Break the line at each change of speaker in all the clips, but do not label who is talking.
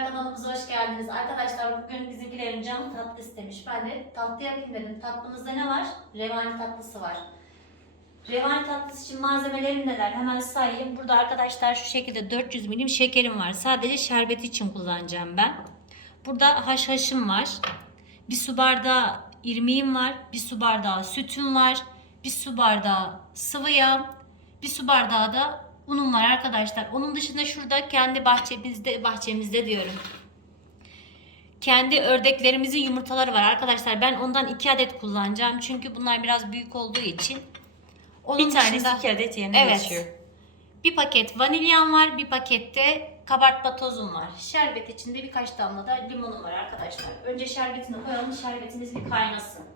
Merhabalar, kanalımıza hoş geldiniz. Arkadaşlar bugün bizimkilerin canı tatlı istemiş. Ben de tatlı yapayım dedim. Tatlımızda ne var? Revani tatlısı var. Revani tatlısı için malzemelerim neler? Hemen sayayım. Burada arkadaşlar şu şekilde 400 milim şekerim var. Sadece şerbeti için kullanacağım ben. Burada haşhaşım var. Bir su bardağı irmiğim var. Bir su bardağı sütüm var. Bir su bardağı sıvı yağ. Bir su bardağı da unum var arkadaşlar. Onun dışında şurada kendi bahçemizde diyorum. Kendi ördeklerimizin yumurtaları var arkadaşlar. Ben ondan 2 adet kullanacağım. Çünkü bunlar biraz büyük olduğu için. Onun
Bir tanesi
dışında,
2 adet yerine geçiyor.
Bir paket vanilyam var. Bir pakette kabartma tozum var. Şerbet içinde birkaç damla da limonum var arkadaşlar. Önce şerbetini koyalım. Şerbetimiz bir kaynasın.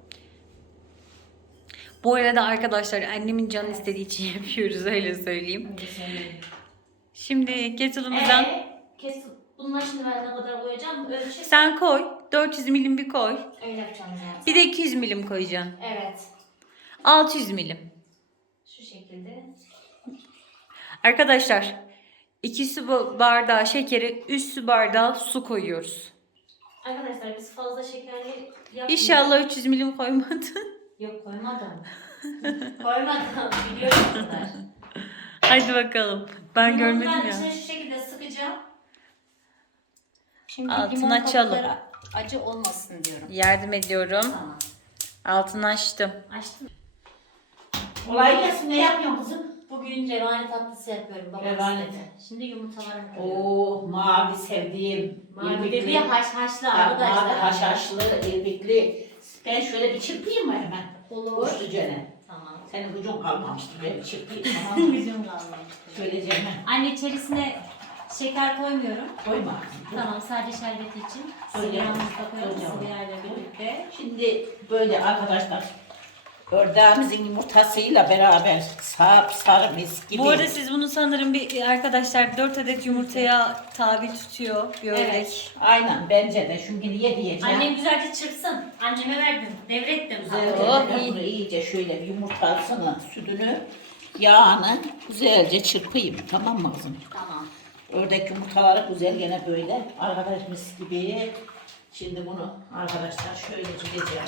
Bu arada arkadaşlar annemin canı istediği için yapıyoruz, öyle söyleyeyim. Şimdi kettle'ımızdan
Bunları şimdi ben ne kadar koyacağım? Ölçü.
sen koy. 400 milim bir koy.
Öyle yapacağım zaten.
Bir de 200 milim koyacaksın.
Evet.
600 milim.
Şu şekilde.
Arkadaşlar 2 su bardağı şekeri, 3 su bardağı su koyuyoruz.
Arkadaşlar biz fazla şekerli yapmıyoruz.
İnşallah 300 milim koymadın.
Yok koymadım. Koymadım. Biliyorum bunlar.
Hadi bakalım. Ben
Limonu
görmedim
ben
ya.
içine şu şekilde sıkacağım. Şimdi
Altını
limon
açalım.
kabukları acı olmasın diyorum.
Yardım ediyorum.
Tamam.
Altını açtım.
Açtım.
Kolay gelsin. Ne yapıyorsun kızım?
Bugün revani tatlısı yapıyorum. Babam
Revani.
istedi. Şimdi yumurtalarımı koyuyorum.
Oo, mavi sevdiğim.
Mavi dediği haşhaşlı
Mavi
arkadaşlar.
haşhaşlı, irmikli. Ben şöyle bir çırpayım mı hemen?
Olur.
Uçlucene.
Tamam.
Senin ucun kalmamıştır. Ben bir çırpayım, tamam mı?
Bizim kalmamıştı.
Şöylece hemen.
Anne içerisine şeker koymuyorum.
Koyma kızım.
Tamam, sadece şerbeti için.
Öyle.
Sıvıyağımızı da koyalım,
Öyle.
sıvıyağıyla birlikte.
Şimdi böyle arkadaşlar. Ördeğimizin yumurtasıyla beraber sarı mis gibi.
Bu arada siz bunu sanırım bir arkadaşlar 4 adet yumurtaya tabi tutuyor bir ördek.
Evet.
Aynen bence de. Çünkü niye diyeceğim?
Annem güzelce çırpsın. Anneme verdim, devrettim.
Güzelce
Oh,
ben
iyi.
bunu iyice şöyle bir yumurtasını, sütünü, yağını güzelce çırpayım. Tamam mı kızım?
Tamam.
Ördek yumurtaları güzel gene böyle. Arkadaş mis gibi. Şimdi bunu arkadaşlar şöyle çekeceğim.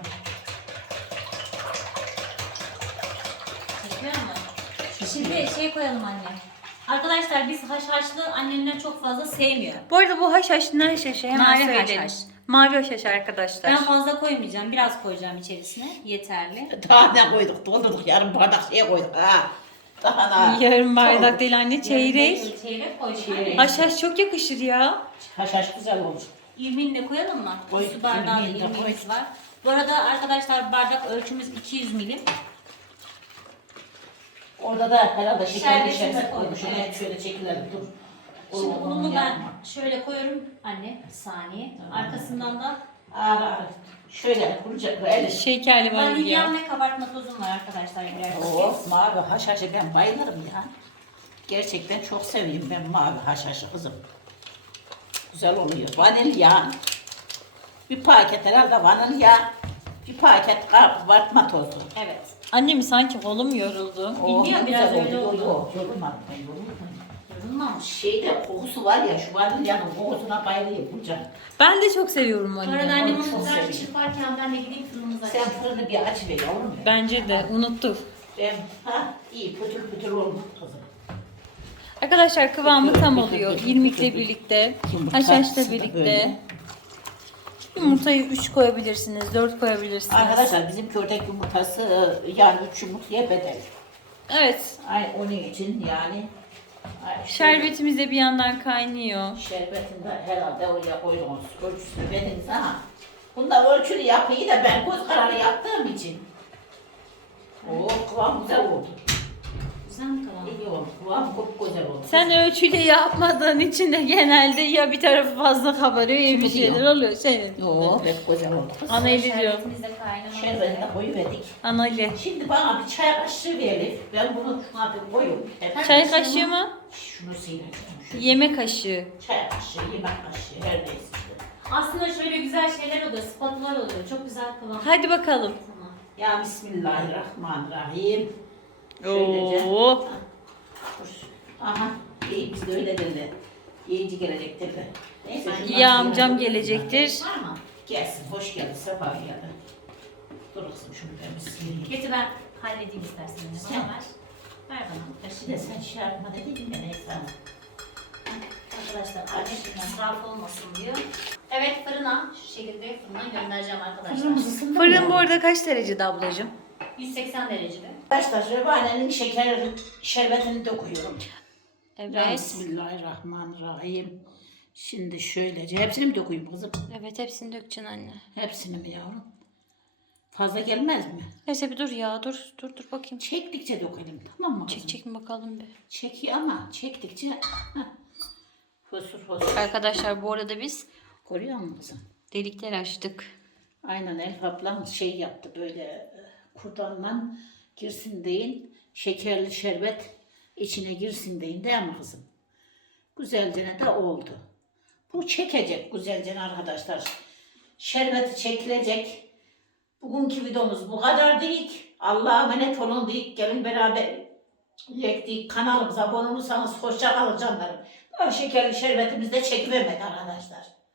Çekiyor mu? Şimdi şey koyalım anne. Arkadaşlar biz haşhaşlı annemler çok fazla sevmiyor.
Bu arada bu haşhaş ne haşhaşı? Hemen
Mavi
söyleyelim.
haşhaş.
Mavi haşhaş arkadaşlar.
Ben fazla koymayacağım. Biraz koyacağım içerisine. Yeterli.
Daha ne koyduk? Doldurduk. Yarım bardak şey koyduk. Ha. Daha ne?
Yarım bardak değil anne, çeyrek.
Çeyrek koy.
Çeyrek.
Haşhaş çok yakışır ya.
Haşhaş güzel olur.
İrmiğini de koyalım mı?
Koy,
Su bardağı da
irmiğini de
irmiğimiz
koy.
var. Bu arada arkadaşlar bardak ölçümüz 200 milim.
Orada da herhalde şekerli
Şerbetini de
şerbet
koyduk,
koymuş.
evet.
Evet. Şöyle çekilelim dur.
Şimdi
Onu
unumu ben
yapma.
şöyle koyuyorum anne, bir saniye.
Tamam.
Arkasından da
Ağır ağır. Şöyle kuracak böyle.
Şekerli vanilya.
vanilyam ve kabartma tozum var arkadaşlar. Birer
Oh,
paket.
mavi haşhaşı ben bayılırım ya. Gerçekten çok seviyorum ben mavi haşhaşı kızım. Güzel oluyor. Vanilya. Bir paket herhalde vanilya. Bir paket kabartma tozu.
Evet.
Annem sanki kolum yoruldu.
Oh,
Bilmiyorum,
ne
biraz
güzel
öyle oldu.
Yok, yorulmadım ben yorulmadım.
Yorulmamış.
Şeyde kokusu var ya, şu vanilyanın kokusuna bayılıyorum Burcan.
Ben de çok seviyorum
Bu arada
vanilya.
annem
çok
onu güzelce
seviyorum.
çırparken ben de gideyim fırınımızı
Sen
açayım.
fırını bir aç ver yavrum ya.
Bence de unuttuk.
Ben, iyi pütür pütür olmuş kızım.
Arkadaşlar kıvamı tam oluyor.
Pütür,
İrmikle
pütür.
birlikte,
Yumurta
haşhaşla
da
birlikte.
böyle.
Yumurtayı 3 koyabilirsiniz, 4 koyabilirsiniz.
Arkadaşlar bizim ördek yumurtası yani 3 yumurtaya bedel.
Evet.
Ay onun için yani. Ay,
Şerbetimiz de bir yandan kaynıyor.
Şerbetini de herhalde oraya koydunuz. Ölçüsünü verdiniz ha. Bunda ölçülü yapıyı da ben göz kararı yaptığım için. Oh, kıvam güzel oldu.
Güzel mi kıvam?
İyi oldu. Kıvam çok güzel oldu.
Sen ölçüyle yapmadığın için de genelde ya bir tarafı fazla kabarıyor ya bir şeyler oluyor senin.
Yok, hep güzel oldu.
Ana eli diyor.
Şerbetimiz de kaynamak
Şerbetini de koyuverdik.
Ana eli.
Şimdi bana bir çay kaşığı verin. Ben bunu şuna bir koyayım.
Çay kaşığı mı?
Şunu sileceğim. Şöyle.
Yemek kaşığı.
Çay kaşığı, yemek kaşığı, her neyse işte.
Aslında şöyle güzel şeyler oluyor, spatular oluyor. Çok güzel kıvam.
Hadi bakalım.
Tamam.
Ya Bismillahirrahmanirrahim. Şöylece.
Oo.
Aha, iyi biz de öyle derler. Yiyici gelecek derler. Neyse Teyzeciğim,
Ya
nasıl
amcam
yani?
gelecektir.
Var mı?
Gelsin, hoş geldin, sefa geldin. Dur kızım şunu ben bir sileyim.
Getir ben halledeyim istersen.
Sen-
Bana ver. Ver bana.
Bir de sen şey yapma dedin ya neyse.
Arkadaşlar annem israf olmasın diyor. Evet fırına şu şekilde fırına göndereceğim arkadaşlar.
Fırınımız ısındı mı
Fırın
ya?
bu arada kaç derecede ablacığım?
180 derecede.
Arkadaşlar revanenin şeker şerbetini döküyorum. Ya,
Evet.
Bismillahirrahmanirrahim. Şimdi şöylece hepsini mi dökeyim kızım?
Evet hepsini dökeceksin anne.
Hepsini mi yavrum? Fazla gelmez mi?
Neyse bir dur ya dur bakayım.
Çektikçe dökelim tamam mı kızım?
Çek mi bakalım bir.
Çekiyor ama çektikçe heh, fosur fosur.
Arkadaşlar bu arada biz
Görüyor musun kızım?
delikler açtık.
Aynen Elif ablam şey yaptı böyle kurdanla girsin deyin. Şekerli şerbet içine girsin deyin değil mi kızım? Güzelce de oldu. Bu çekecek güzelce arkadaşlar. Şerbeti çekilecek. Bugünkü videomuz bu kadar değil. Allah'a emanet olun deyik. Gelin beraber yiyek deyik. Kanalımıza abone olursanız hoşça kalın canlarım. Böyle şekerli şerbetimiz de çekivermedi arkadaşlar.